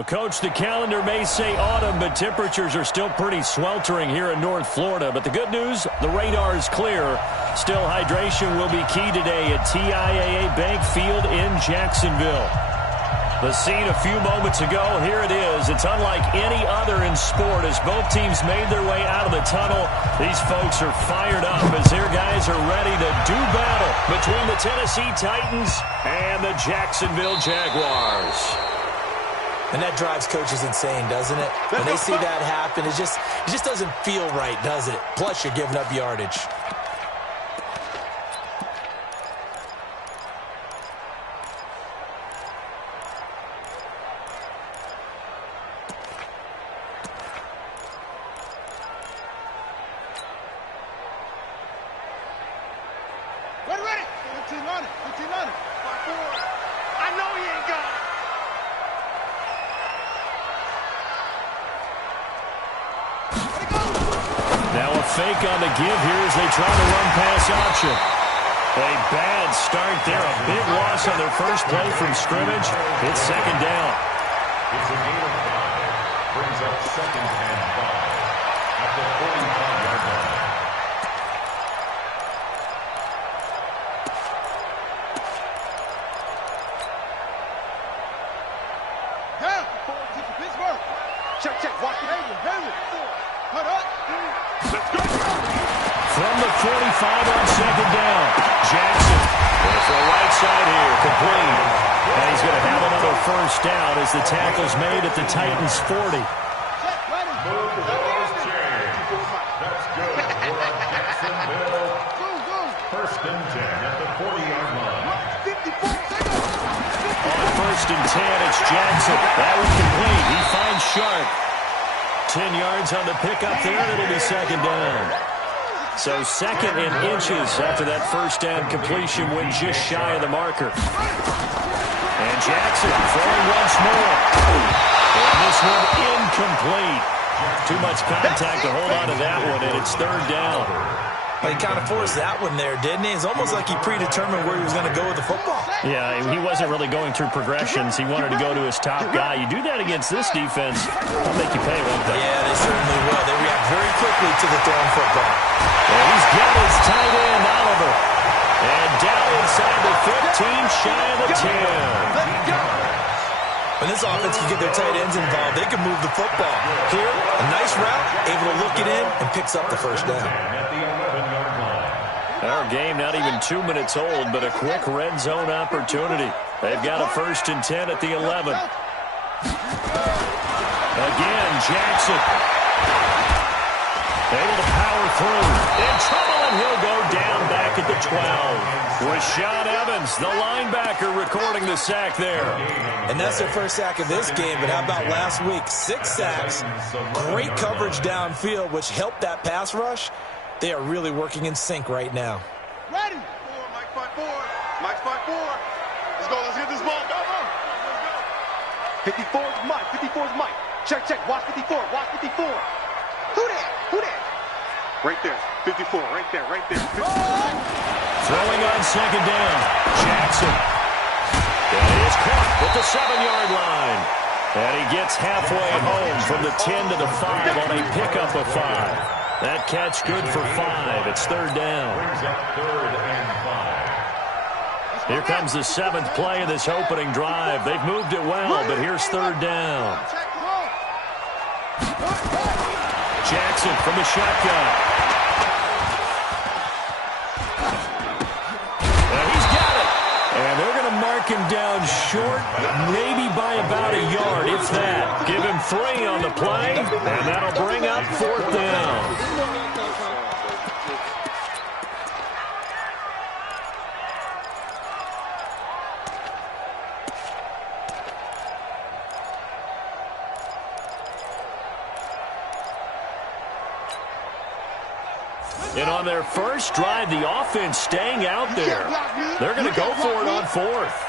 Well, Coach, the calendar may say autumn, but temperatures are still pretty sweltering here in North Florida. But the good news, the radar is clear. Still, hydration will be key today at TIAA Bank Field in Jacksonville. The scene a few moments ago, here it is. It's unlike any other in sport as both teams made their way out of the tunnel. These folks are fired up as their guys are ready to do battle between the Tennessee Titans and the Jacksonville Jaguars. And that drives coaches insane, doesn't it? When they see that happen, it just doesn't feel right, does it? Plus, you're giving up yardage. Ready. 15 on it. 15 on it. 5-4. I know he ain't got it. Now a fake on the give here as they try to run pass option. A bad start there. A big loss on their first play from scrimmage. It's second down. It's a gain of 5. Brings up second and 5 at the 45-yard line. Down. Pittsburgh. Check. Watch it. Henry. Cut up. Let's go. From the 45 on second down. Jackson going for a right side here. Complete. And he's going to have another first down as the tackle's made at the Titans' 40. Move the ball change. That's good for Jacksonville. First and 10 at the 40-yard line. On first and 10, it's Jackson. That was complete. He finds Sharp. 10 yards on the pickup there, and it'll be second down. So second and inches after that first down completion went just shy of the marker. And Jackson throwing once more. And this one incomplete. Too much contact to hold on to that one, and it's third down. He kind of forced that one there, didn't he? It's almost like he predetermined where he was going to go with the football. Yeah, he wasn't really going through progressions. He wanted to go to his top guy. You do that against this defense, they'll make you pay, won't they? Yeah, they certainly will. They react very quickly to the thrown football. And he's got his tight end, Oliver. And down inside the 15, shy of the 10. When this offense can get their tight ends involved, they can move the football. Here, a nice route, able to look it in, and picks up the first down. Our game not even 2 minutes old, but a quick red zone opportunity. They've got a first and 10 at the 11. Again, Jackson. Able to power through. In trouble, and he'll go down back at the 12. Rashaan Evans, the linebacker, recording the sack there. And that's their first sack of this game, but how about last week? 6 sacks, great coverage downfield, which helped that pass rush. They are really working in sync right now. Ready. 4, Mike 5-4. Mike 5-4. Let's go. Let's get this ball. Go. Let's go. 54 is Mike. 54 is Mike. Check. Watch 54. Watch 54. Who that? Right there. 54. Right there. 54. Throwing on second down. Jackson. And he is caught at the 7-yard line. And he gets halfway home from the 10 to the 5 on a pickup of 5. That catch good for 5. It's third down. Brings up third and 5. Here comes the 7th play of this opening drive. They've moved it well, but here's third down. Jackson from the shotgun. And he's got it. And they're going to mark him down short, maybe by about a yard, if that. Give him 3 on the play, and that'll bring up fourth down. And on their first drive, the offense staying out there. They're going to go for it on fourth.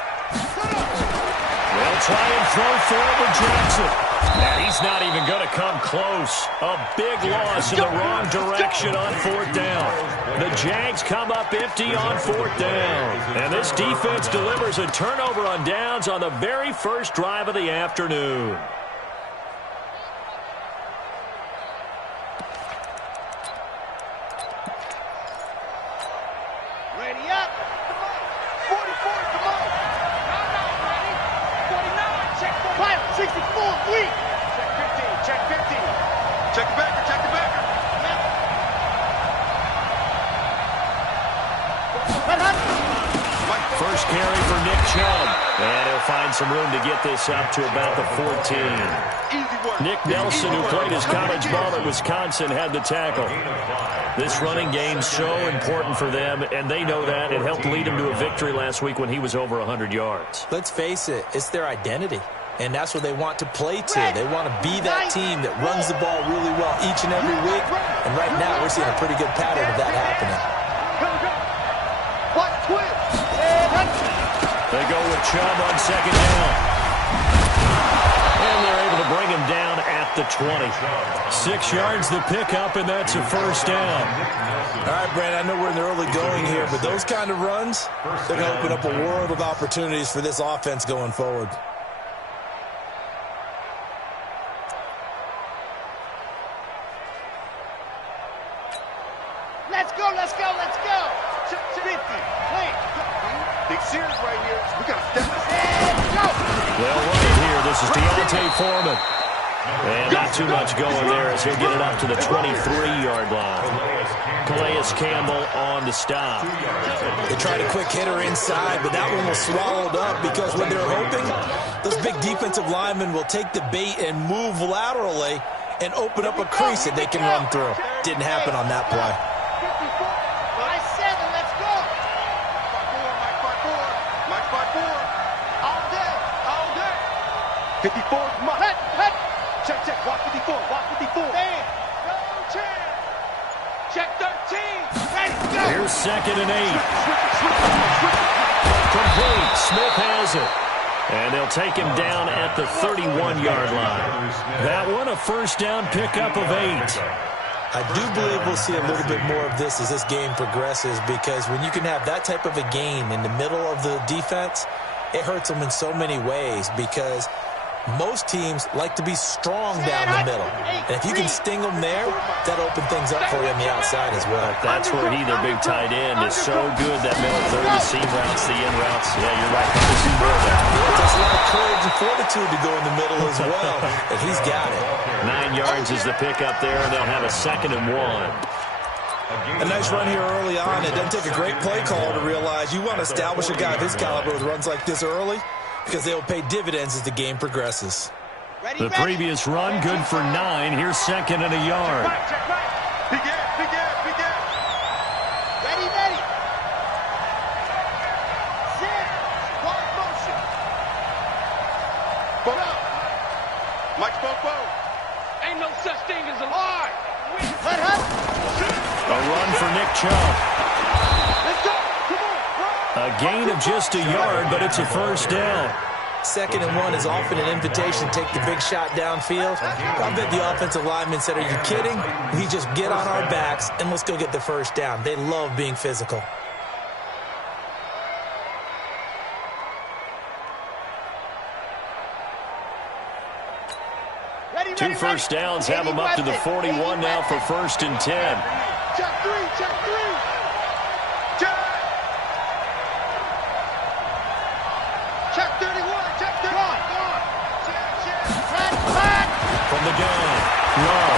They'll try and throw for it with Jackson. And he's not even going to come close. A big loss in the wrong direction on fourth down. The Jags come up empty on fourth down. And this defense delivers a turnover on downs on the very first drive of the afternoon. Ready up. Come on. 44, come on. No, ready. 49, check 45. 64, weak. Check 15, check 15. Check the backer, check the backer. First carry for Nick Chubb. And he'll find some room to get this up to about the 14. Nick Nelson, who played his college ball at Wisconsin, had the tackle. This running game's so important for them, and they know that. It helped lead him to a victory last week when he was over 100 yards. Let's face it, it's their identity. And that's what they want to play to. They want to be that team that runs the ball really well each and every week. And right now, we're seeing a pretty good pattern of that happening. They go with Chubb on second down. And they're able to bring him down at the 20. 6 yards the pickup, and that's a first down. All right, Brandon, I know we're in the early going here, but those kind of runs, they're going to open up a world of opportunities for this offense going forward. Let's go, let's go, let's go. 50. Wait. Big series right here. We got to step this. Go. Well, right here, this is Deontay Foreman. And not too much going there as he'll get it up to the 23-yard line. Calais Campbell on the stop. They tried a quick hitter inside, but that one was swallowed up because when they're hoping, those big defensive linemen will take the bait and move laterally and open up a crease that they can run through. Didn't happen on that play. 5-7, let's go. Mike 5-4. All day, all day. 54, Mike. Check, check, walk 54, walk 54. Man, go, check. Check 13, ready, go. Here's second and 8. Complete, Smith has it. And they'll take him down at the 31-yard line. That one a first down pickup of 8. I do believe we'll see a little bit more of this as this game progresses, because when you can have that type of a gain in the middle of the defense, it hurts them in so many ways, because most teams like to be strong down the middle. And if you can sting them there, that'll open things up for you on the outside as well. That's where he, their big tight end, is so good. That middle third, the seam routes, the in routes. Yeah, you're right. We'll see more of that. It takes a lot of courage and fortitude to go in the middle as well. And he's got it. 9 yards is the pickup there, and they'll have a 2nd and 1. A nice run here early on. It doesn't take a great play caller to realize you want to establish a guy of his caliber with runs like this early, because they will pay dividends as the game progresses. The previous run, good for 9. Here's 2nd and a yard. Check right. Big air, big air, big air. Ready, ready. Sit. Squad motion. Go. Mike Bobo. Ain't no such thing as a lie. Let up. A run for Nick Chubb. Let's go. Come on. A gain of just a yard, but it's a first down. 2nd and 1 is often an invitation to take the big shot downfield. I bet the offensive lineman said, are you kidding? We just get on our backs and let's go get the first down. They love being physical. Ready, 2 first downs have them up to the 41 now for 1st and 10. Check 3, check 3. Check. Check 31, check 31. Check. From the gun, low.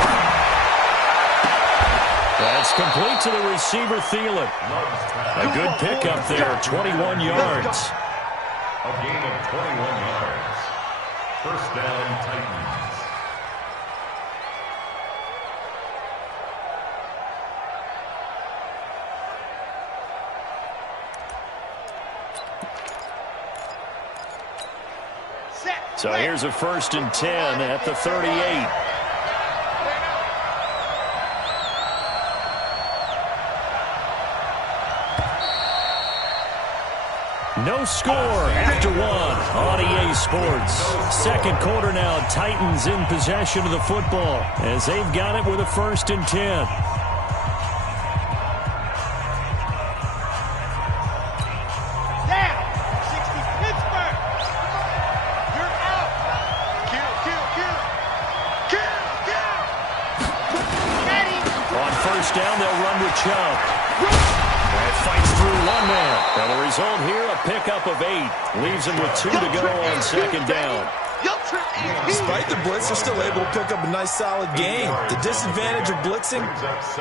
That's complete to the receiver, Thielen. A good pickup there, 21 yards. A gain of 21 yards. First down, Titans. So here's a 1st and 10 at the 38. No score after 1 on EA Sports. Second quarter now. Titans in possession of the football as they've got it with a 1st and 10. Down, they'll run with Chubb. And fights through one man. And the result here, a pickup of 8. Leaves him with 2 to go on 2nd down. Despite the blitz, they're still able to pick up a nice, solid gain. The disadvantage of blitzing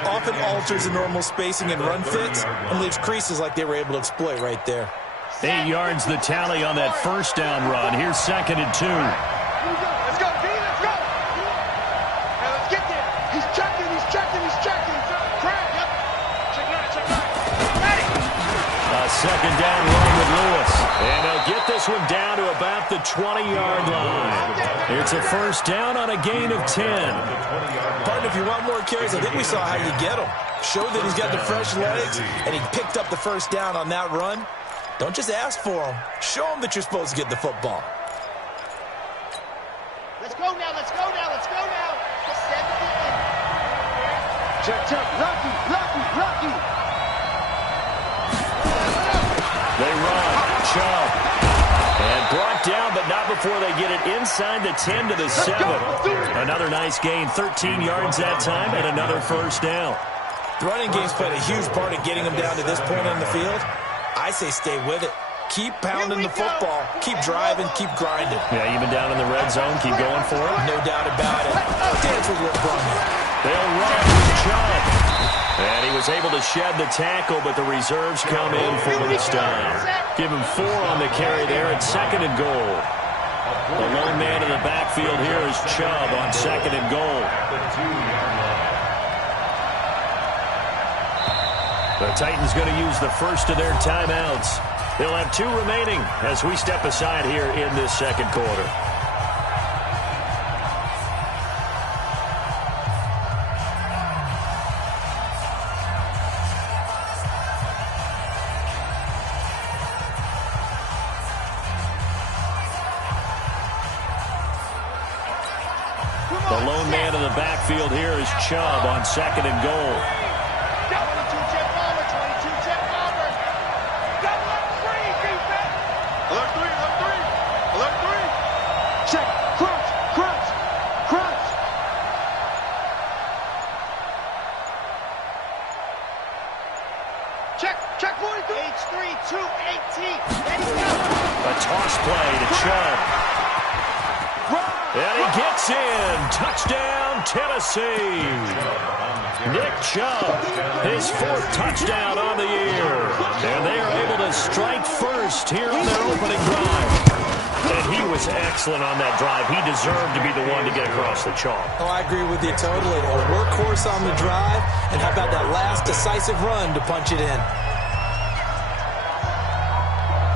often alters the normal spacing and run fits and leaves creases like they were able to exploit right there. 8 yards the tally on that 1st down run. Here's 2nd and 2. Let's go, B, let's go. Now let's get there. He's checking, he's checking, he's checking. A 2nd down run with Lewis. And they'll get this one down to about the 20-yard line. It's a 1st down on a gain of 10. Partner, if you want more carries, I think we saw how you get him. Showed that he's got the fresh legs, and he picked up the 1st down on that run. Don't just ask for him. Show him that you're supposed to get the football. Let's go now, let's go now, let's go now. Just send it in. Check, Lucky. They run. Chubb. And brought down, but not before they get it inside the 10 to the 7. Another nice gain. 13 yards that time and another 1st down. The running game's played a huge part in getting them down to this point on the field. I say stay with it. Keep pounding the football. Keep driving. Keep grinding. Yeah, even down in the red zone, keep going for it. No doubt about it. Dance with what brought me. They'll run with Chubb. And he was able to shed the tackle, but the reserves come in for the stop. Give him 4 on the carry there at 2nd and goal. The lone man in the backfield here is Chubb on 2nd and goal. The Titans going to use the first of their timeouts. They'll have 2 remaining as we step aside here in this 2nd quarter. The lone man in the backfield here is Chubb on 2nd and goal. 22-jet bomber, 22-jet bomber. Double up 3, defense. Alert 3. Check, crunch. Check 42. H3, 218. And he's got A toss play to Chubb. And he gets in. Touchdown, Tennessee. Nick Chubb, his 4th touchdown on the year. And they are able to strike first here on their opening drive. And he was excellent on that drive. He deserved to be the one to get across the chalk. Oh, I agree with you totally. A workhorse on the drive, and how about that last decisive run to punch it in?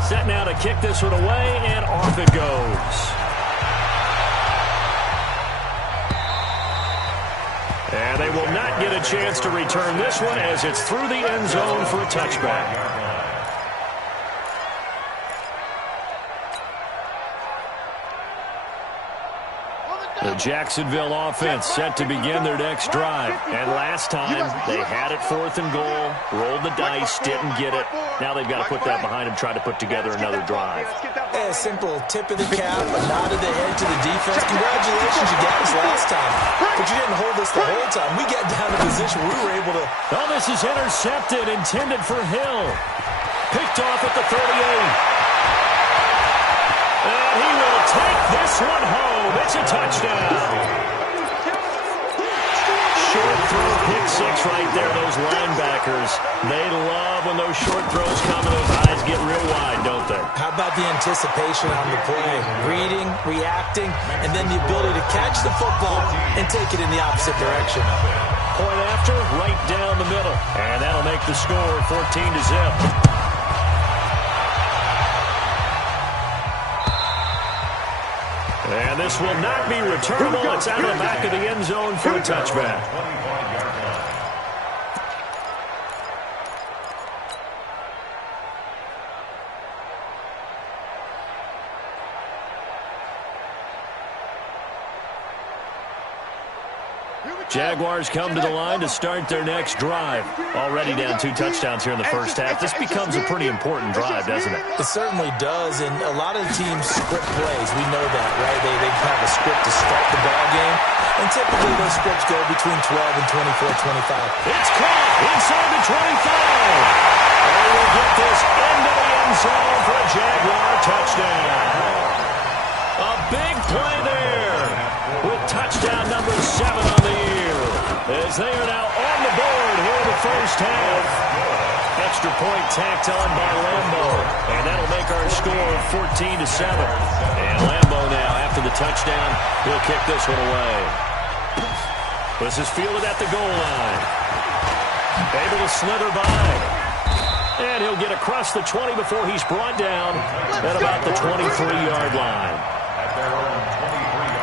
Set now to kick this one away, and off it goes. And they will not get a chance to return this one as it's through the end zone for a touchback. The Jacksonville offense set to begin their next drive. And last time, they had it 4th and goal, rolled the dice, didn't get it. Now they've got to put that behind them, try to put together another drive. A simple tip of the cap, a nod of the head to the defense. Congratulations, you got us last time. But you didn't hold us the whole time. We got down to a position where we were able to... Oh, this is intercepted, intended for Hill. Picked off at the 38. And he will take this one home. It's a touchdown. Short throw, pick 6 right there. Those linebackers, they love when those short throws come and those eyes get real wide, don't they? How about the anticipation on the play? Reading, reacting, and then the ability to catch the football and take it in the opposite direction. Point after, right down the middle. And that'll make the score 14-0. And this will not be returnable. It's out of the back of the end zone for a touchback. Jaguars come to the line to start their next drive. Already down 2 touchdowns here in the first half. This becomes a pretty important drive, doesn't it? It certainly does, and a lot of the teams script plays. We know that, right? They have a script to start the ball game, and typically those scripts go between 12 and 24, 25. It's caught inside the 25. And we'll get this into the end zone for a Jaguar touchdown. A big play there with touchdown number 7 on the year, as they are now on the board here in the first half. Extra point tacked on by Lambo, and that'll make our score 14-7. And Lambo now, after the touchdown, he'll kick this one away. This is fielded at the goal line. Able to slither by. And he'll get across the 20 before he's brought down at about the 23-yard line. At their own 23-yard line.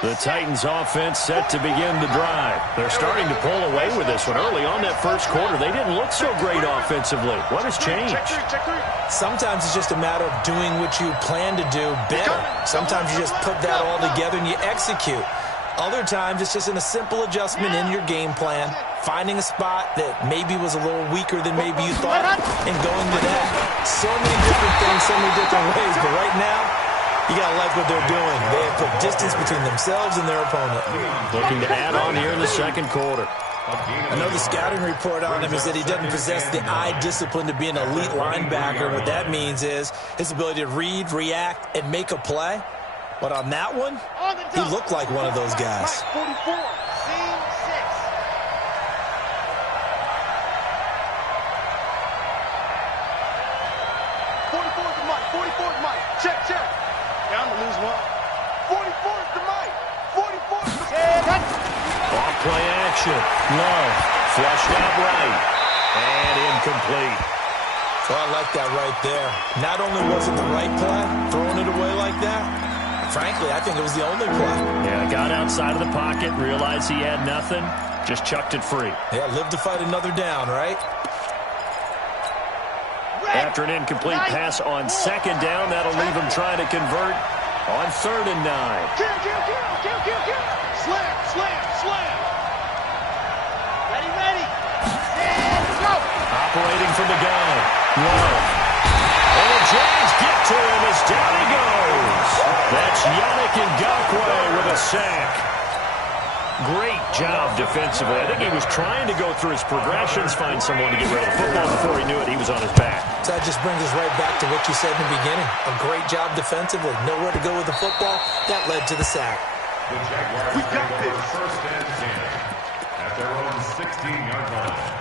The Titans offense set to begin the drive. They're starting to pull away with this one. Early on that first quarter, they didn't look so great offensively. What has changed? Sometimes it's just a matter of doing what you plan to do better. Sometimes you just put that all together and you execute. Other times it's just a simple adjustment in your game plan, finding a spot that maybe was a little weaker than maybe you thought, and going to that. So many different things, so many different ways, but right now, you got to like what they're doing. They have put distance between themselves and their opponent. Looking to add on here in the second quarter. I know the scouting report on him is that he doesn't possess the eye discipline to be an elite linebacker. What that means is his ability to read, react, and make a play. But on that one, he looked like one of those guys. 44, seam 6. 44 is the mic. 44 is the mic. Check. Yeah, I'm going to lose one. 44 is the mic. 44 is the mic. Off play action. Love. Flushed out right. And incomplete. So I like that right there. Not only was it the right play, throwing it away like that, frankly, I think it was the only play. Yeah, got outside of the pocket, realized he had nothing, just chucked it free. Yeah, live to fight another down, right? After an incomplete pass on second down, that'll leave him trying to convert on 3rd and 9. Kill. Slam. Ready. And go. Operating from the gun. Love. And the Jags get to him as down he goes. That's Yannick Ngakoue with a sack. Great job defensively. I think he was trying to go through his progressions, find someone to get rid of the football. Before he knew it, he was on his back. So that just brings us right back to what you said in the beginning. A great job defensively. Nowhere to go with the football. That led to the sack. The Jaguars got this. First and 10 at their own 16-yard line.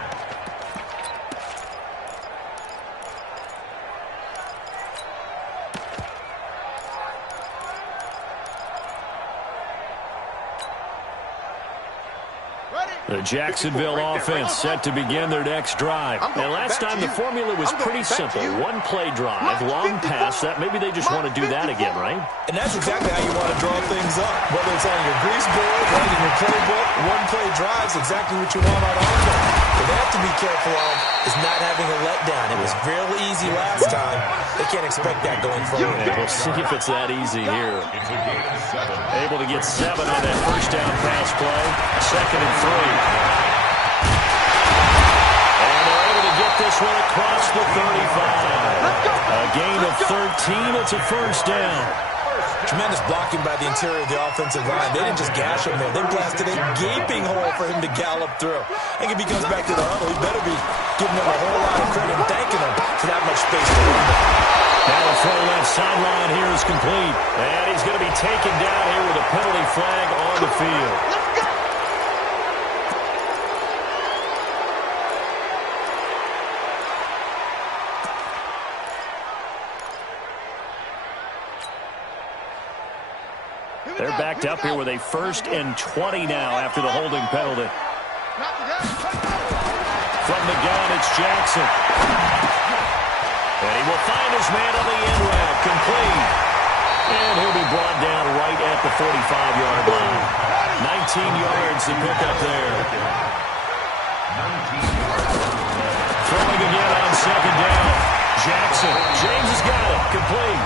The Jacksonville offense set to begin their next drive. And last time the formula was pretty simple. One play drive, long pass. That maybe they just want to do that again, right? And that's exactly how you want to draw things up. Whether it's on your grease board, right, in your playbook, one play drive is exactly what you want on offense. What they have to be careful of is not having a letdown. It was real easy last time. They can't expect that going forward. Yeah, we'll see if it's that easy here. Able to get 7 on that first down pass play. 2nd and 3. And they're able to get this one across the 35. A gain of 13. It's a first down. Tremendous blocking by the interior of the offensive line. They didn't just gash him there. They blasted a gaping hole for him to gallop through. I think if he comes back to the huddle, he better be giving them a whole lot of credit and thanking them for that much space to run. Now the throw left sideline here is complete. And he's going to be taken down here with a penalty flag on the field. They're backed up here with a 1st and 20 now after the holding penalty. From the gun, it's Jackson. And he will find his man on the end route, complete. And he'll be brought down right at the 45-yard line. 19 yards to pick up there. Throwing again on second down. Jackson. James has got it. Complete.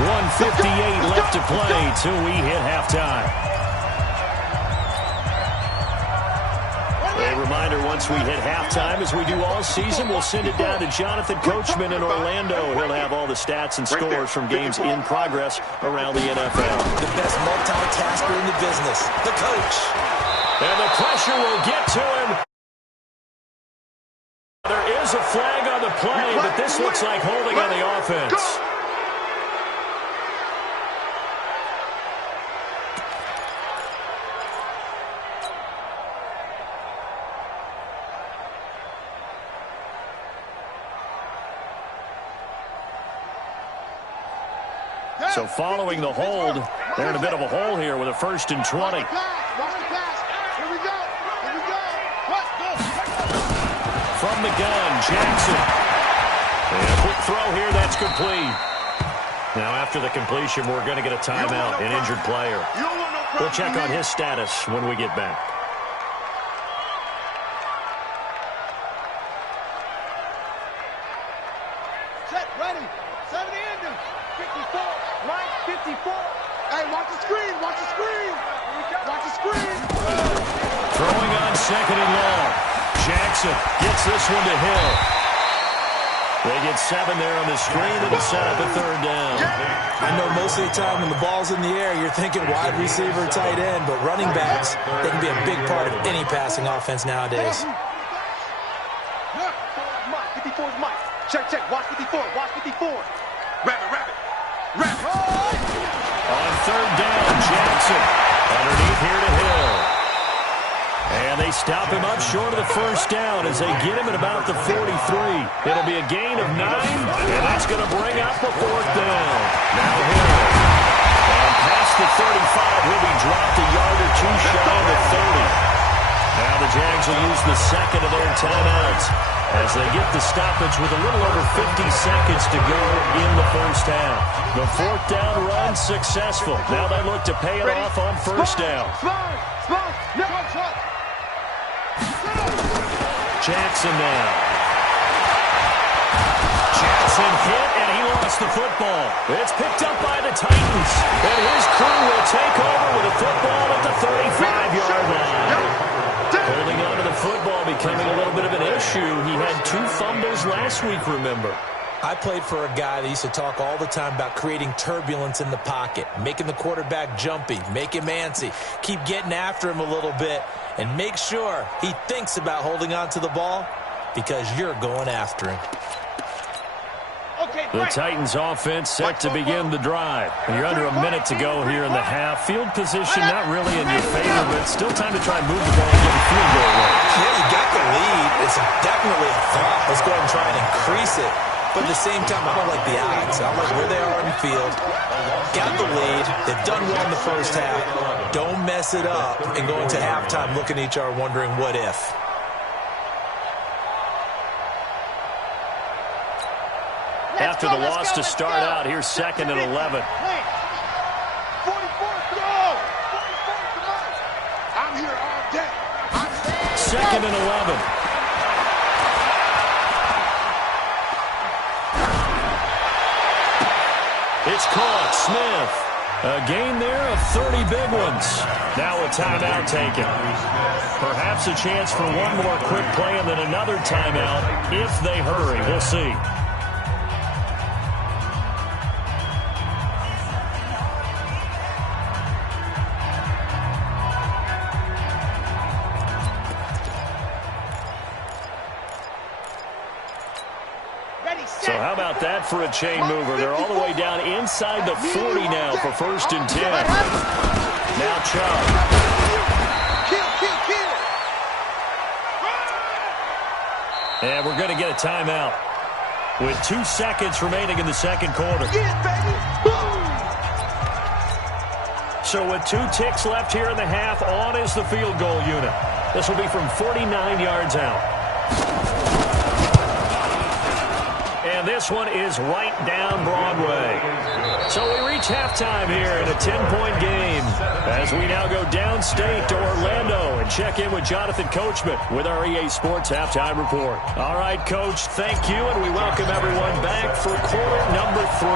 1:58 left to play till we hit halftime. A reminder, once we hit halftime, as we do all season, we'll send it down to Jonathan Coachman in Orlando. He'll have all the stats and scores from games in progress around the NFL. The best multitasker in the business, the coach. And the pressure will get to him. There is a flag on the play, but this looks like holding on the offense. So following the hold, they're in a bit of a hole here with a 1st and 20. Watch the pass. Here we go. Here we go. From the gun, Jackson. And a quick throw here, that's complete. Now after the completion, we're going to get a timeout, an injured player. We'll check on his status when we get back. Set, ready. 70 ending. 54. Right, 54. Hey, watch the screen. Watch the screen. Watch the screen. Throwing on 2nd and long. Jackson gets this one to Hill. They get 7 there on the screen, and it's set up a 3rd down. I know most of the time when the ball's in the air, you're thinking wide receiver, tight end, but running backs, they can be a big part of any passing offense nowadays. 54 is Mike. Check, check. Watch 54. Watch 54. Rabbit. On 3rd down, Jackson. Underneath here to Hill. And they stop him up short of the 1st down as they get him at about the 43. It'll be a gain of 9, and that's going to bring up the 4th down. Now Hill. And past the 35, he'll be dropped a yard or 2 shy of the 30. Now the Jags will use the 2nd of their timeouts as they get the stoppage with a little over 50 seconds to go in the 1st half. The 4th down run successful. Now they look to pay it off on 1st down. Jackson now. Jackson hit, and he lost the football. It's picked up by the Titans, and his crew will take over with a football at the 35-yard line. Holding on to the football becoming a little bit of an issue. He had 2 fumbles last week, remember. I played for a guy that used to talk all the time about creating turbulence in the pocket, making the quarterback jumpy, make him antsy, keep getting after him a little bit, and make sure he thinks about holding on to the ball because you're going after him. The Titans offense set to begin the drive. And you're under a minute to go here in the half. Field position not really in your favor, but still time to try and move the ball and get a field goal range. Yeah, you got the lead. It's definitely a thought. Let's go ahead and try and increase it. But at the same time, I don't like the odds. I like where they are in the field. Got the lead. They've done well in the 1st half. Don't mess it up and go into halftime looking at each other wondering what if. After the loss to start out, here's 2nd and 11. 44, go! 44, I'm here all day. 2nd and 11. It's caught. Smith. A gain there of 30 big ones. Now a timeout taken. Perhaps a chance for one more quick play and then another timeout if they hurry. We'll see. So how about that for a chain mover? They're all the way down inside the 40 now for 1st and 10. Now Chubb. And we're going to get a timeout with 2 seconds remaining in the 2nd quarter. So with 2 ticks left here in the half, on is the field goal unit. This will be from 49 yards out. And And this one is right down Broadway. So we reach halftime here in a 10-point game as we now go downstate to Orlando and check in with Jonathan Coachman with our EA Sports Halftime Report. All right, Coach, thank you, and we welcome everyone back for quarter number 3.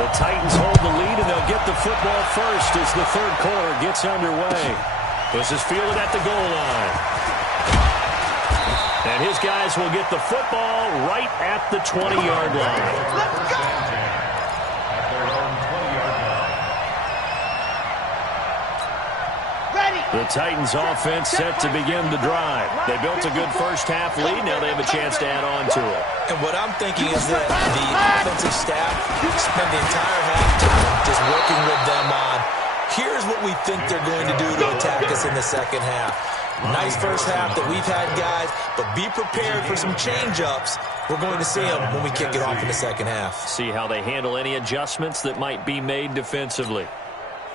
The Titans hold the lead, and they'll get the football first as the third quarter gets underway. This is fielded at the goal line. And his guys will get the football right at the 20-yard line. Let's go! At their own 20-yard line. Ready! The Titans offense set to begin the drive. They built a good first-half lead. Now they have a chance to add on to it. And what I'm thinking is that the offensive staff spent the entire halftime just working with them on, here's what we think they're going to do to attack us in the second half. Nice first half that we've had, guys, but be prepared for some change-ups. We're going to see them when we kick it off in the second half. See how they handle any adjustments that might be made defensively.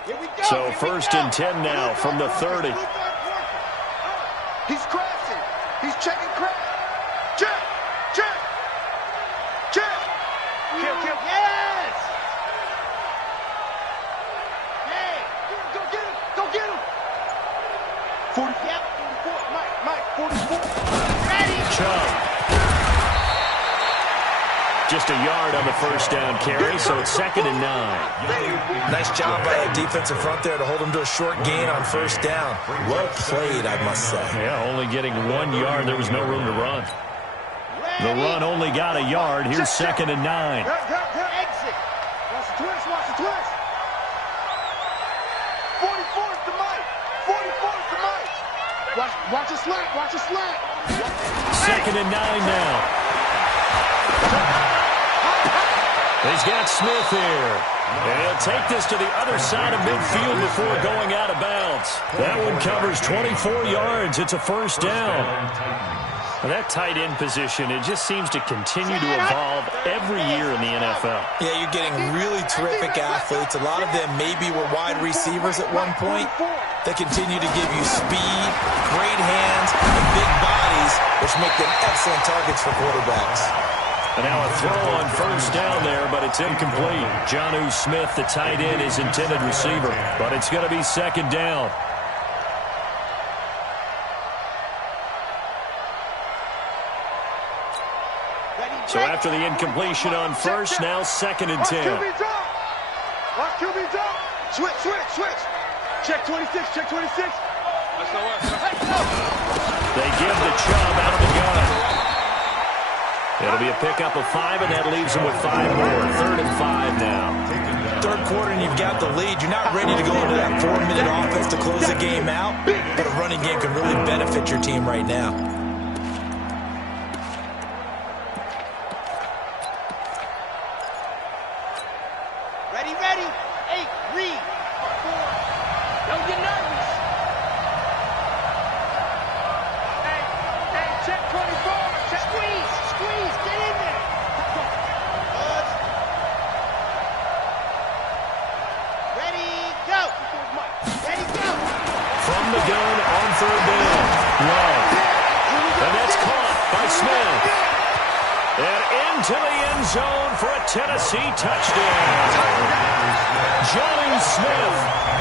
Here we go! So first and 10 now from the 30. He's crashing. He's checking crash. Check! Check! Check! Kill! Yes! Hey! Go get him! Go get him! 40. Yep. 44. Mike. 44. Ready! Chubb. Just a yard on the first down carry, so it's 2nd and 9. Nice job by that defensive front there to hold them to a short gain on first down. Well played, I must say. Yeah, only getting 1 yard. There was no room to run. The run only got a yard. Here's 2nd and 9. Exit. Watch the twist. Watch the twist. 44 is the Mike. 44 is the Mike. Watch a slant. Watch a slant. 2nd and 9 now. He's got Smith here. And he'll take this to the other side of midfield before going out of bounds. That one covers 24 yards. It's a first down. And that tight end position, it just seems to continue to evolve every year in the NFL. Yeah, you're getting really terrific athletes. A lot of them maybe were wide receivers at one point. They continue to give you speed, great hands, and big bodies, which make them excellent targets for quarterbacks. And now a throw on first down there, but it's incomplete. Jonnu Smith, the tight end, is intended receiver, but it's going to be 2nd down. So after the incompletion on first, now 2nd and 10. Watch QB drop. Switch. Check 26. Check 26. Let's go. They give the Chubb out of the gun. It'll be a pickup of 5, and that leaves them with 5 more. 3rd and 5 now. Third quarter, and you've got the lead. You're not ready to go into that 4-minute offense to close the game out, but a running game can really benefit your team right now. Ready. 8, read. 4. Don't get nervous. Hey, check 24. Squeeze, get in there. Ready, go. From the gun on 3rd down. Love. And that's caught by Smith. And into the end zone for a Tennessee touchdown. Jonnu Smith,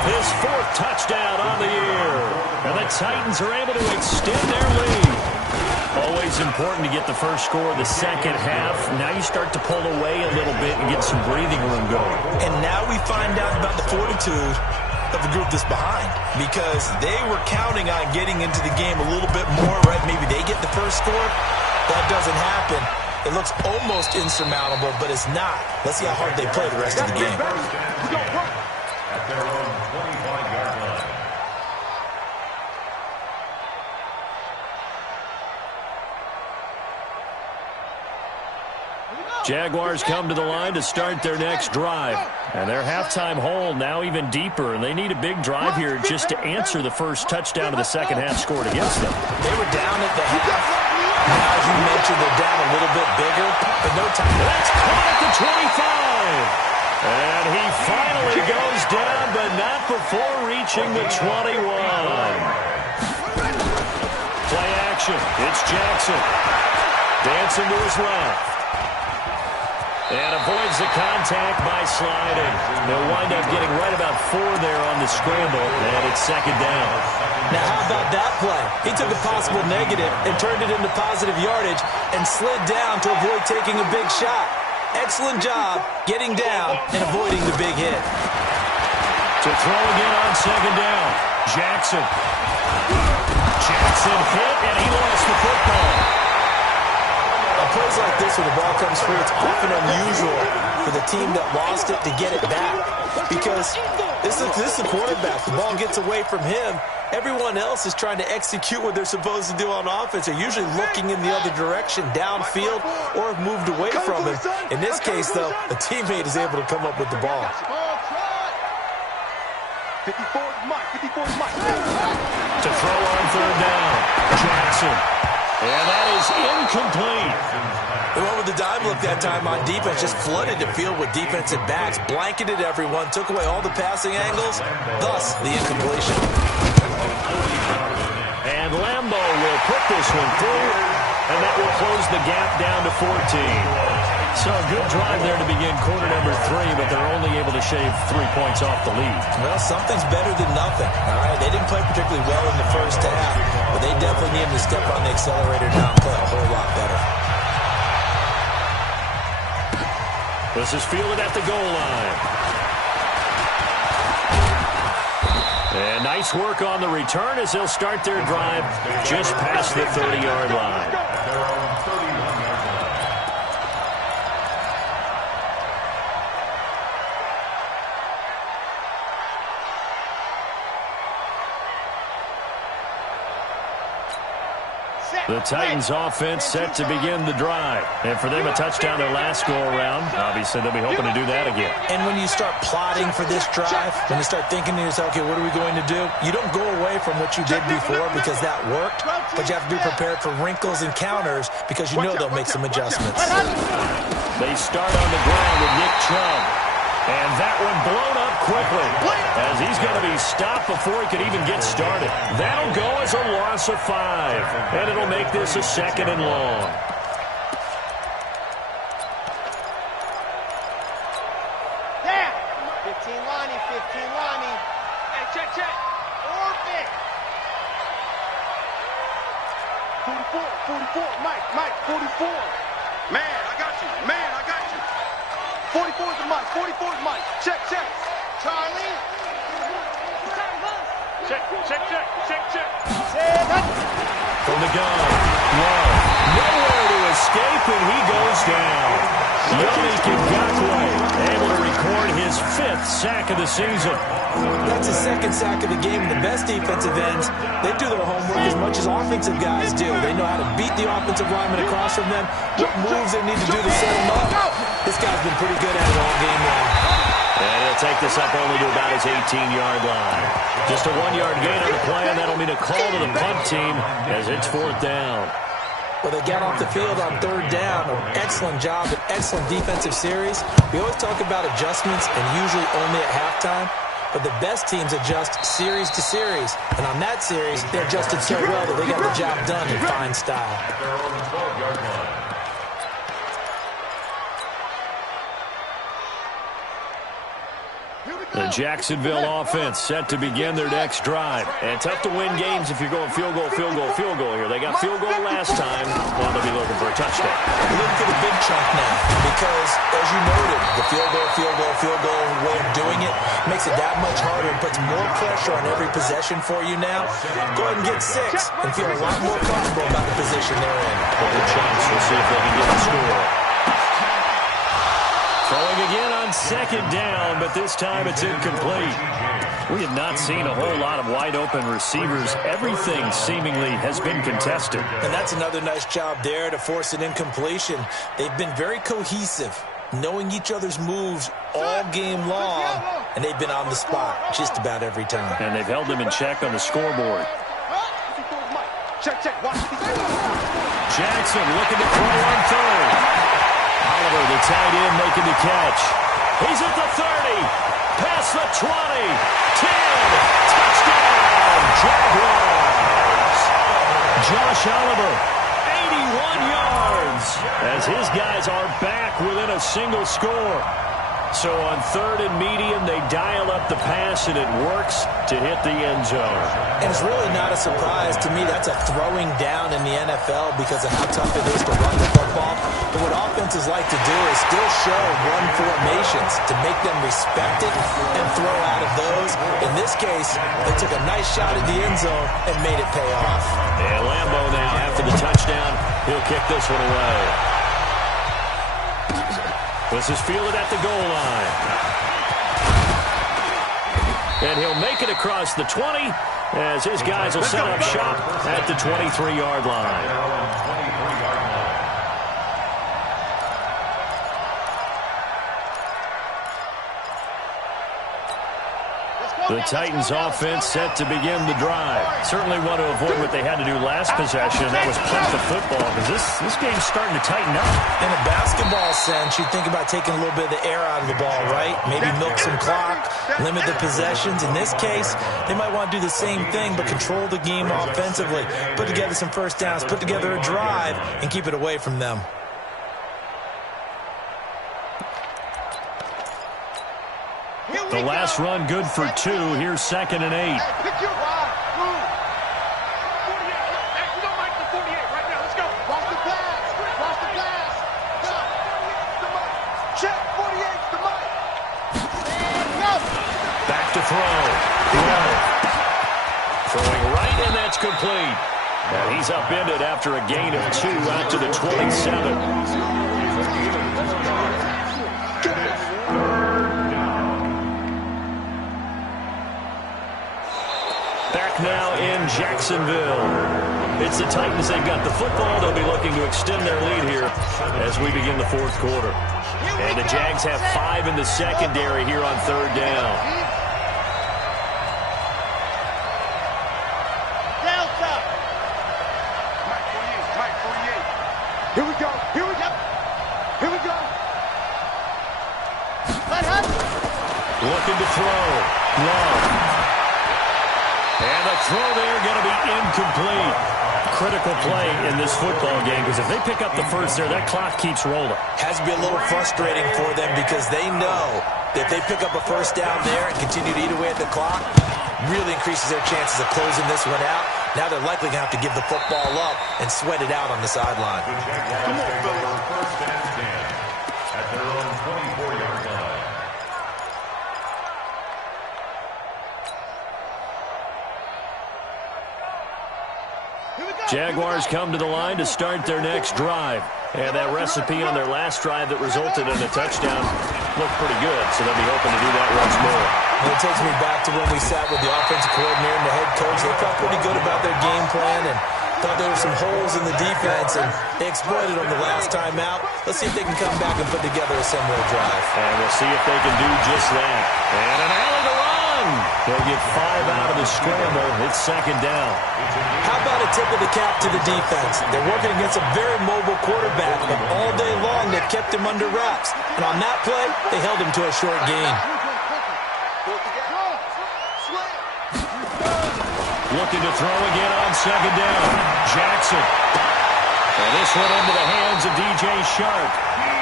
his 4th touchdown on the year. And the Titans are able to extend their lead. Always important to get the first score of the second half. Now you start to pull away a little bit and get some breathing room going. And now we find out about the fortitude of the group that's behind, because they were counting on getting into the game a little bit more, right? Maybe they get the first score. That doesn't happen. It looks almost insurmountable, but it's not. Let's see how hard they play the rest of the game. At their own 25-yard line. Jaguars come to the line to start their next drive. And their halftime hole now even deeper, and they need a big drive here just to answer the first touchdown of the second half scored against them. They were down at the half. Now, as you mentioned, they're down a little bit bigger, but no time. That's caught at the 25. And he finally goes down, but not before reaching the 21. Play action. It's Jackson. Dancing to his left. And avoids the contact by sliding. They'll wind up getting right about 4 there on the scramble, and it's second down. Now, how about that play? He took a possible negative and turned it into positive yardage and slid down to avoid taking a big shot. Excellent job getting down and avoiding the big hit. To throw again on second down. Jackson hit, and he lost the football. Plays like this when the ball comes free, it's often unusual for the team that lost it to get it back because this is the quarterback. The ball gets away from him. Everyone else is trying to execute what they're supposed to do on offense. They're usually looking in the other direction, downfield, or have moved away from him. In this case, though, a teammate is able to come up with the ball. 54 Mike. 54 Mike. To throw on third down. Jackson. And that is incomplete. They went with the dime look that time on defense, just flooded the field with defensive backs, blanketed everyone, took away all the passing angles, thus the incompletion. And Lambeau will put this one through, and that will close the gap down to 14. So a good drive there to begin quarter number 3, but they're only able to shave 3 points off the lead. Well, something's better than nothing, all right? They didn't play particularly well in the first half, but they definitely need to step on the accelerator now and play a whole lot better. This is fielded at the goal line. And nice work on the return as they'll start their drive just past the 30-yard line. The Titans offense set to begin the drive. And for them, a touchdown their last go-around. Obviously, they'll be hoping to do that again. And when you start plotting for this drive, when you start thinking to yourself, okay, what are we going to do? You don't go away from what you did before because that worked, but you have to be prepared for wrinkles and counters because you know they'll make some adjustments. They start on the ground with Nick Chubb. And that one blown up quickly as he's going to be stopped before he could even get started. That'll go as a loss of 5, and it'll make this a second and long. Down. 15 Lonnie, 15 Lonnie. Hey, check. Orbit. 44, Mike, 44. Man, I got you. 44 is Mike, 44 is Mike. Check. Charlie. Check. From the gun, Love. Nowhere to escape, and he goes down. Yannick Ngakoue able to record his 5th sack of the season. That's his 2nd sack of the game. The best defensive ends, they do their homework as much as offensive guys do. They know how to beat the offensive lineman across from them, what moves they need to do to set them up. This guy's been pretty good at it all game long. And he'll take this up only to about his 18-yard line. Just a 1-yard gain on the play, and that'll mean a call to the punt team as it's 4th down. Well, they got off the field on 3rd down. An excellent job, an excellent defensive series. We always talk about adjustments and usually only at halftime. But the best teams adjust series to series. And on that series, they adjusted so well that they got the job done in fine style. The Jacksonville offense set to begin their next drive. And tough to win games if you're going field goal here. They got field goal last time. Now they'll be looking for a touchdown. They're looking for the big chunk now because, as you noted, the field goal way of doing it makes it that much harder and puts more pressure on every possession for you now. Go ahead and get 6 and feel a lot more comfortable about the position they're in. Good chance. We'll see if they can get the score. Throwing again on 2nd down, but this time it's incomplete. We have not seen a whole lot of wide-open receivers. Everything seemingly has been contested. And that's another nice job there to force an incompletion. They've been very cohesive, knowing each other's moves all game long, and they've been on the spot just about every time. And they've held them in check on the scoreboard. Check. Watch the Jackson looking to throw on 3rd. Oliver, the tight end, making the catch. He's at the 30. Past the 20. 10. Touchdown, Jaguars. Josh Oliver, 81 yards. As as his guys are back within a single score. So on 3rd and medium, they dial up the pass, and it works to hit the end zone. And it's really not a surprise to me. That's a throwing down in the NFL because of how tough it is to run the football. But what offenses like to do is still show run formations to make them respect it and throw out of those. In this case, they took a nice shot at the end zone and made it pay off. And Lambeau now, after the touchdown, he'll kick this one away. This is fielded at the goal line. And he'll make it across the 20 as his guys will set up shop at the 23-yard line. The Titans offense set to begin the drive. Certainly want to avoid what they had to do last possession. That was punt the football because this game's starting to tighten up. In a basketball sense, you think about taking a little bit of the air out of the ball, right? Maybe milk some clock, limit the possessions. In this case, they might want to do the same thing but control the game offensively. Put together some first downs, put together a drive, and keep it away from them. The last run good for 2. Here's 2nd and 8. Hey, pick your ride. Move. 48. Hey, we don't like the 48 right now. Let's go. Watch the pass. Watch the pass. Go. 48's the mic. Check. 48's the mic. And go. Back to throw. Throwing right, and that's complete. And he's upended after a gain of 2 out to the 27. Back now in Jacksonville. It's the Titans. They've got the football. They'll be looking to extend their lead here as we begin the 4th quarter. And the Jags have 5 in the secondary here on 3rd down. Delta. Mike 48. Mike 48. Here we go. Here we go. Here we go. Let him. Looking to throw. Love. And the throw there going to be incomplete. Critical play in this football game because if they pick up the first there, that clock keeps rolling. Has to be a little frustrating for them because they know that if they pick up a first down there and continue to eat away at the clock, really increases their chances of closing this one out. Now they're likely going to have to give the football up and sweat it out on the sideline. Come on, fellas. 1st and 10 at their own 24-yard line. Jaguars come to the line to start their next drive. And that recipe on their last drive that resulted in a touchdown looked pretty good, so they'll be hoping to do that once more. And it takes me back to when we sat with the offensive coordinator and the head coach. They felt pretty good about their game plan and thought there were some holes in the defense, and they exploited them the last time out. Let's see if they can come back and put together a similar drive. And we'll see if they can do just that. And an alley to run. They'll get 5 out of the scramble. It's 2nd down. How about a tip of the cap to the defense? They're working against a very mobile quarterback, but all day long they've kept him under wraps. And on that play, they held him to a short gain. Looking to throw again on 2nd down. Jackson. And this one into the hands of DJ Shark.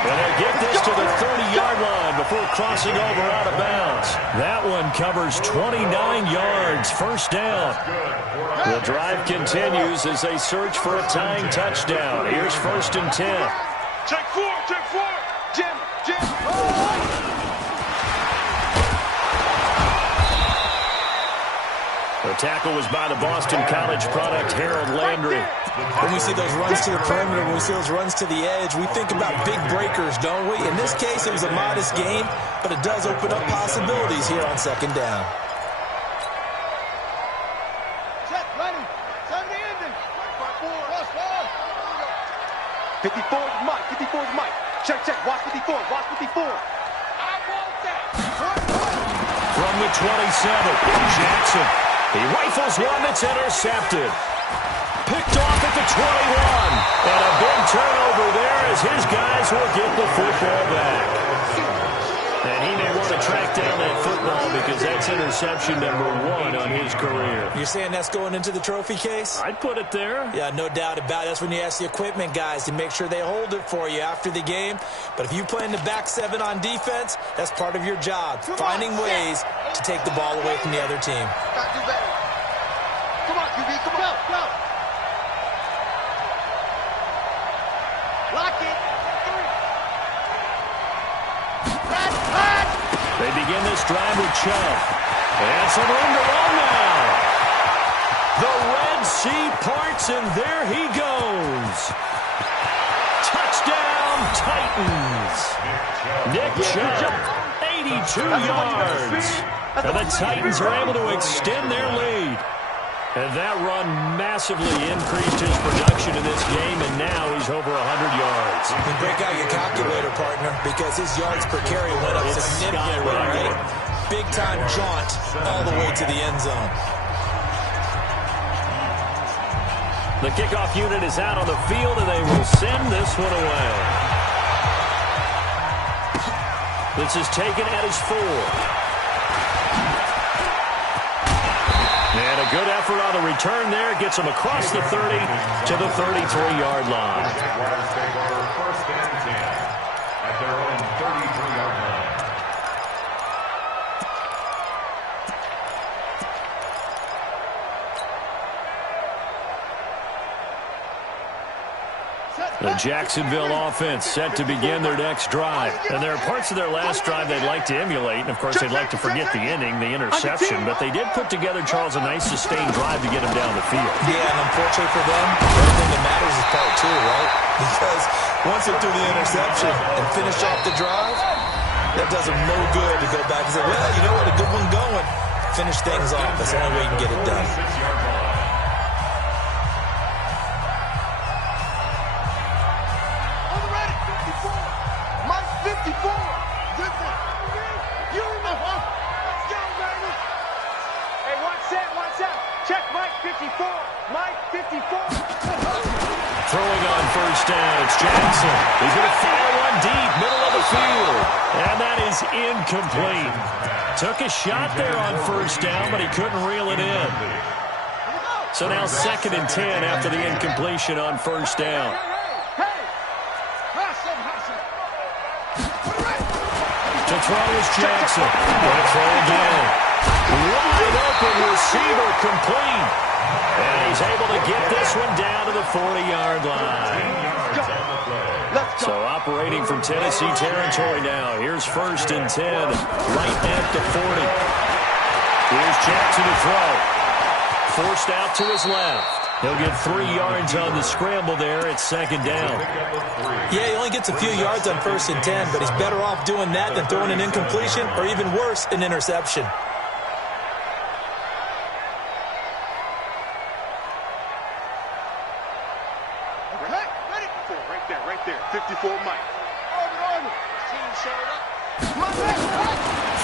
And they'll get this to the 30-yard line before crossing over out of bounds. That one covers 29 yards. 1st down. The drive continues as they search for a tying touchdown. Here's 1st and 10. Check 4. Check 4. Jim. Jim. The tackle was by the Boston College product, Harold Landry. When we see those runs to the perimeter, when we see those runs to the edge, we think about big breakers, don't we? In this case, it was a modest game, but it does open up possibilities here on 2nd down. Check, ready. 70 ending. 54 is Mike. 54 is Mike. Check, check. Watch 54. Watch 54. I want that. From the 27, Jackson. He rifles one that's intercepted. Picked off at the 21. And a big turnover there as his guys will get the football back. And he may want to track check down that football because that's interception number 1 on his career. You're saying that's going into the trophy case? I'd put it there. Yeah, no doubt about it. That's when you ask the equipment guys to make sure they hold it for you after the game. But if you play in the back 7 on defense, that's part of your job, finding ways to take the ball away from the other team. Gotta do better. Come on, QB, come on, go. Lock it. They begin this drive with Chubb. And some room to run now. The Red Sea parts, and there he goes. Touchdown, Titans. Nick Chubb, 82 yards. And the Titans are able to extend their lead. And that run massively increased his production in this game, and now he's over 100 yards. You break out your calculator, partner, because his yards per carry went up significantly, right? Big-time jaunt all the way to the end zone. The kickoff unit is out on the field, and they will send this one away. This is taken at his 4. And a good effort on the return there. Gets him across the 30 to the 33-yard line. Jaguars take over 1st and 10 at their own 33-yard line. The Jacksonville offense set to begin their next drive. And there are parts of their last drive they'd like to emulate. And, of course, they'd like to forget the ending, the interception. But they did put together, Charles, a nice sustained drive to get him down the field. Yeah, and unfortunately for them, everything that matters is part 2, right? Because once they threw the interception and finish off the drive, that does them no good to go back and say, well, you know what, a good one going. Finish things off. That's the only way you can get it done. 6-yard line. Throwing on first down, it's Jackson. He's going to fire one deep, middle of the field. And that is incomplete. Took a shot there on first down, but he couldn't reel it in. So now 2nd and 10 after the incompletion on first down. To throw is Jackson. Going to throw again. Wide open receiver complete. And he's able to get this one down to the 40-yard line. So operating from Tennessee territory now. Here's 1st and 10. Right at the 40. Here's Jackson to throw. Forced out to his left. He'll get 3 yards on the scramble there at 2nd down. Yeah, he only gets a few yards on 1st and 10, but he's better off doing that than throwing an incompletion or even worse, an interception. Right there. 54 Mike.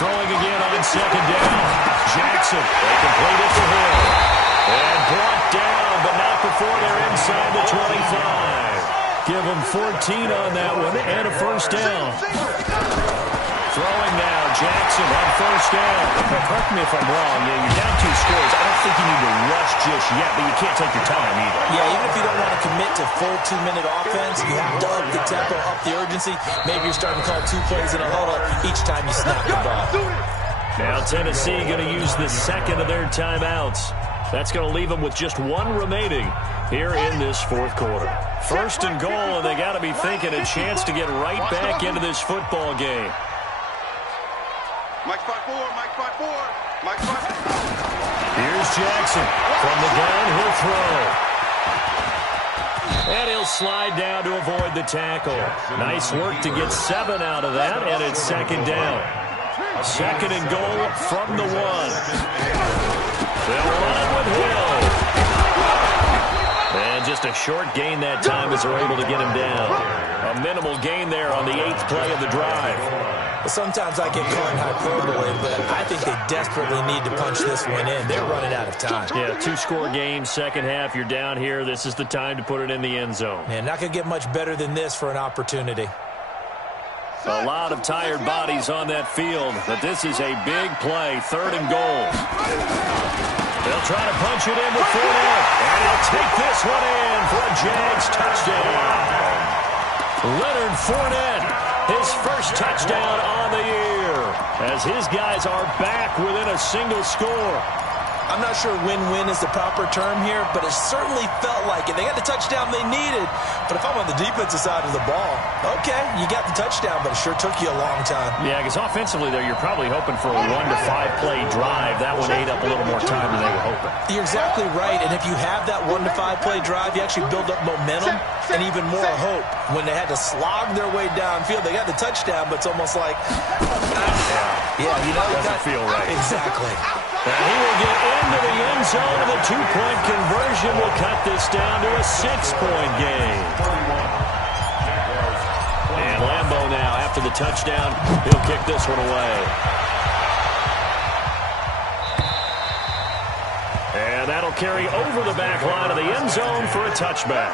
Throwing again on 2nd down. Jackson, they complete it to Hill. And brought down, but not before they're inside the 25. Give them 14 on that one and a 1st down. Throwing now, Jackson on 1st down. Now, correct me if I'm wrong. Yeah, you're down 2 scores. I don't think you need to rush just yet, but you can't take your time either. Yeah, even if you don't want to commit to full 2-minute offense, you have to up the tempo, up the urgency. Maybe you're starting to call 2 plays in a huddle each time you snap the ball. Now Tennessee going to use the 2nd of their timeouts. That's going to leave them with just 1 remaining here in this 4th quarter. 1st and goal, and they got to be thinking a chance to get right back into this football game. Mike 5-4, Mike 5-4, Mike 5-4. Here's Jackson from the downhill throw. And he'll slide down to avoid the tackle. Nice work to get 7 out of that, and it's 2nd down. 2nd and goal from the 1. They'll run it with Hill. And just a short gain that time as they're able to get him down. A minimal gain there on the 8th play of the drive. Sometimes I get caught in hyperbole, but I think they desperately need to punch this one in. They're running out of time. Yeah, 2-score game, 2nd half. You're down here. This is the time to put it in the end zone. Man, not going to get much better than this for an opportunity. A lot of tired bodies on that field, but this is a big play, 3rd and goal. They'll try to punch it in with Fournette, and he'll take this one in for a Jags touchdown. Leonard Fournette, his first touchdown on the year, as his guys are back within a single score. I'm not sure win-win is the proper term here, but it certainly felt like it. They got the touchdown they needed, but if I'm on the defensive side of the ball, okay, you got the touchdown, but it sure took you a long time. Yeah, because offensively there, you're probably hoping for a 1 to 5 play drive. That one ate up a little more time than they were hoping. You're exactly right, and if you have that 1 to 5 play drive, you actually build up momentum and even more hope. When they had to slog their way downfield, they got the touchdown, but it's almost like, doesn't feel right. Exactly. And he will get into the end zone, and the 2-point conversion will cut this down to a 6-point game. And Lambeau now, after the touchdown, he'll kick this one away. And that'll carry over the back line of the end zone for a touchback.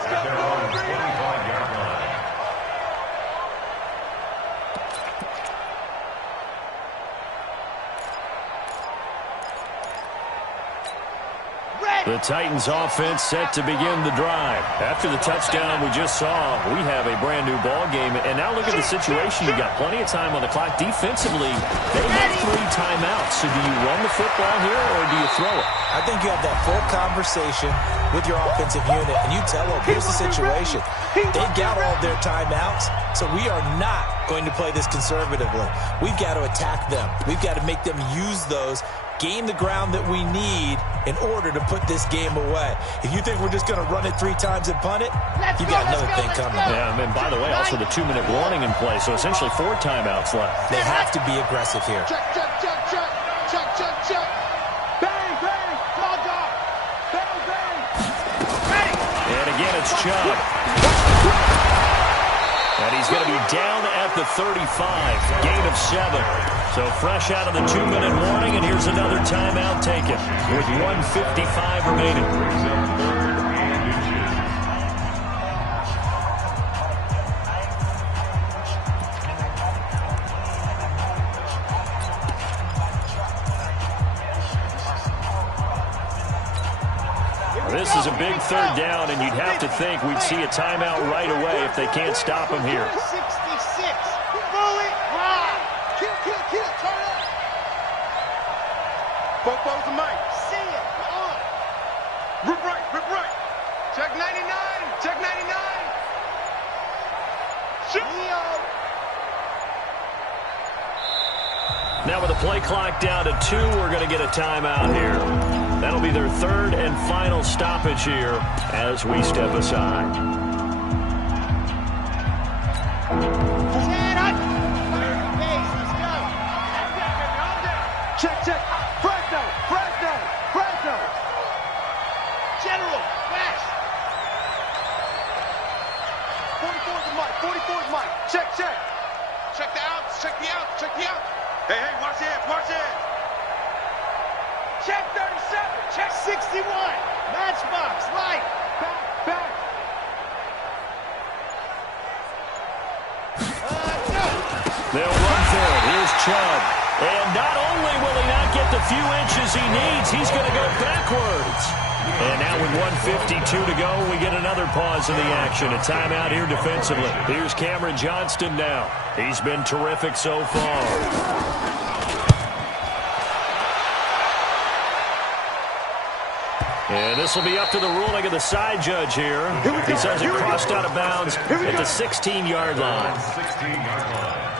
The Titans offense set to begin the drive. After the touchdown we just saw, we have a brand new ball game. And now look at the situation. You've got plenty of time on the clock. Defensively, they have 3 timeouts. So do you run the football here or do you throw it? I think you have that full conversation with your offensive unit, and you tell them, here's the situation. They've got all their timeouts, so we are not going to play this conservatively. We've got to attack them. We've got to make them use those, gain the ground that we need in order to put this game away. If you think we're just going to run it 3 times and punt it, you've got another thing coming. Yeah, and by the way, also the 2-minute warning in play, so essentially 4 timeouts left. They have to be aggressive here. Check, check, check, check. Check, check, check. Bang, bang. Ball dog. Bang, bang. Ready. And again, it's Chubb. And he's going to be down at the 35. Gain of 7. So fresh out of the 2-minute warning, and here's another timeout taken with 1:55 remaining. This is a big 3rd down, and you'd have to think we'd see a timeout right away if they can't stop him here. 66. Fully live. Kill, turn up. Both the mic. See it. On. Rip right. Check 99. Check 99. Shoot. Now with the play clock down to 2, we're going to get a timeout here. That'll be their 3rd and final stoppage here as we step aside. Check. Fresno. General, west. 44's Mike. Check. Check the outs. Hey, watch it. Check 37. Check 61. Matchbox, right. Back. They'll run for it. Here's Chubb. And not only will he not get the few inches he needs, he's going to go backwards. And now with 1:52 to go, we get another pause in the action. A timeout here defensively. Here's Cameron Johnston now. He's been terrific so far. And this will be up to the ruling of the side judge here. He says it crossed out of bounds at the 16-yard line. 16-yard line.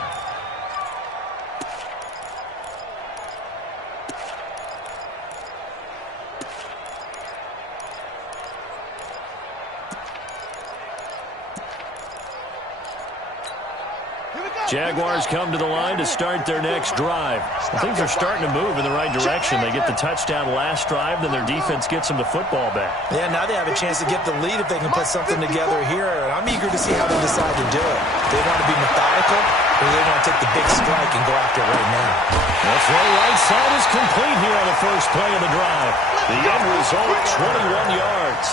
Jaguars come to the line to start their next drive. Things are starting to move in the right direction. They get the touchdown last drive, then their defense gets them the football back. Yeah, now they have a chance to get the lead if they can put something together here. And I'm eager to see how they decide to do it. They want to be methodical, or they want to take the big strike and go after it right now. That's right. Right side is complete here on the first play of the drive. The end result, 21 yards.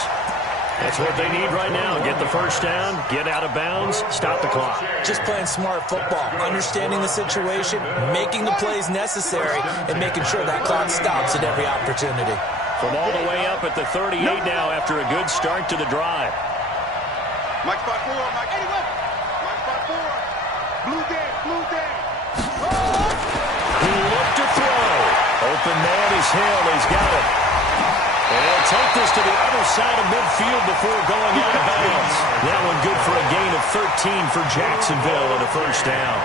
That's what they need right now. Get the first down, get out of bounds, stop the clock. Just playing smart football, understanding the situation, making the plays necessary, and making sure that clock stops at every opportunity. From all the way up at the 38 now after a good start to the drive. Mike spot 4, Mike 81. Mike spot 4. Blue game. He looked to throw. Open man is Hill. He's got it. And he'll take this to the other side of midfield before going out of bounds. That one good for a gain of 13 for Jacksonville and a first down.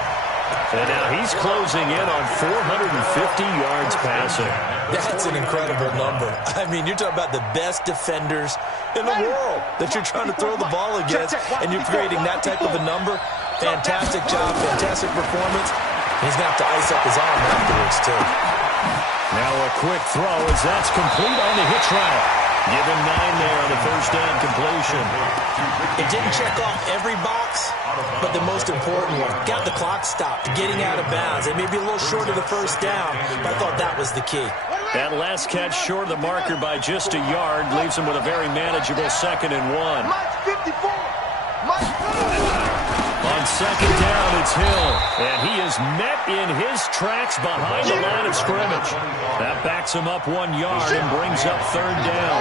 And now he's closing in on 450 yards passing. That's an incredible number. I mean, you're talking about the best defenders in the world that you're trying to throw the ball against, and you're creating that type of a number. Fantastic job, fantastic performance. He's going to have to ice up his arm afterwards, too. Now a quick throw as that's complete on the hitch route. Give him 9 there on the first down completion. It didn't check off every box, but the most important one. Got the clock stopped, getting out of bounds. It may be a little short of the first down, but I thought that was the key. That last catch short of the marker by just a yard leaves him with a very manageable 2nd and 1. Mike's 54. Mike's 54. On second down, it's Hill. And he is met in his tracks behind the line of scrimmage. That backs him up 1 yard and brings up 3rd down.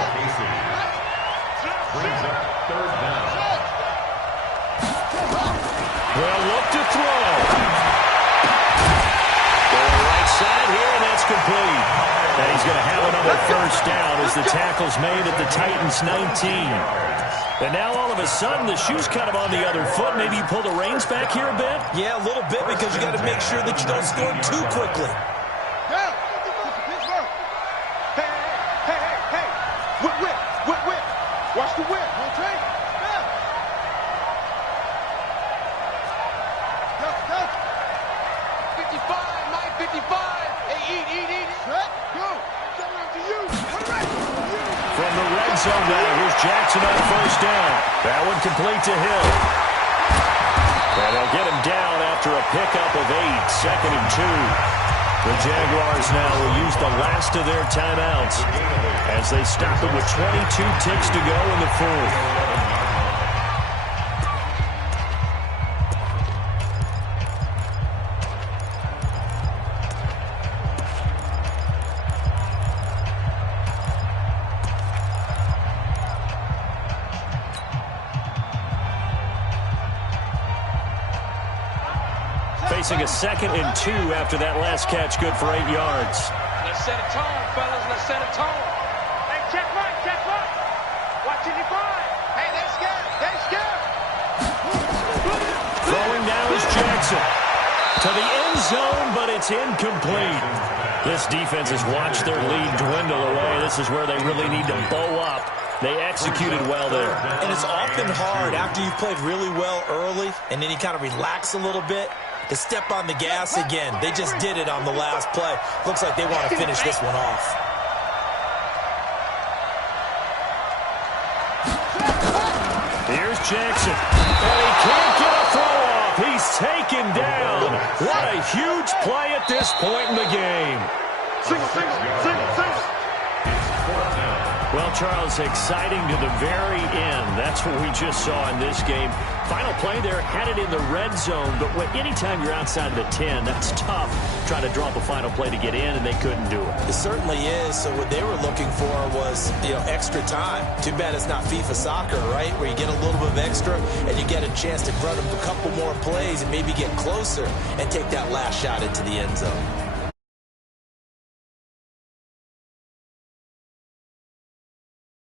Well, look to throw. Going right side here, and that's complete. And he's going to have another first down as the tackle's made at the Titans' 19. And now all of a sudden the shoe's kind of on the other foot. Maybe you pull the reins back here a bit? Yeah, a little bit because you got to make sure that you don't score too quickly. Down. Hey. Whip. Watch the whip. Rotate. Down. Go. 55, Mike, 55. Hey, eat. Set, go. Coming up to you. From the red zone now, here's Jackson on first down. That one complete to Hill. And they'll get him down after a pickup of 8, 2nd and 2. The Jaguars now will use the last of their timeouts as they stop it with 22 ticks to go in the 4th. Facing a 2nd and 2 after that last catch, good for 8 yards. Let's set a tone, fellas. Let's set a tone. Hey, check right. Watching you fly. Hey, they're scared. Throwing now is Jackson. To the end zone, but it's incomplete. This defense has watched their lead dwindle away. This is where they really need to bow up. They executed well there. And it's often hard after you've played really well early and then you kind of relax a little bit to step on the gas again. They just did it on the last play. Looks like they want to finish this one off. Here's Jackson. And he can't get a throw off. He's taken down. What a huge play at this point in the game. Single. Well, Charles, exciting to the very end. That's what we just saw in this game. Final play there, had it in the red zone, but anytime you're outside of the 10, that's tough trying to drop a final play to get in, and they couldn't do it. It certainly is. So what they were looking for was, extra time. Too bad it's not FIFA soccer, right, where you get a little bit of extra and you get a chance to run a couple more plays and maybe get closer and take that last shot into the end zone.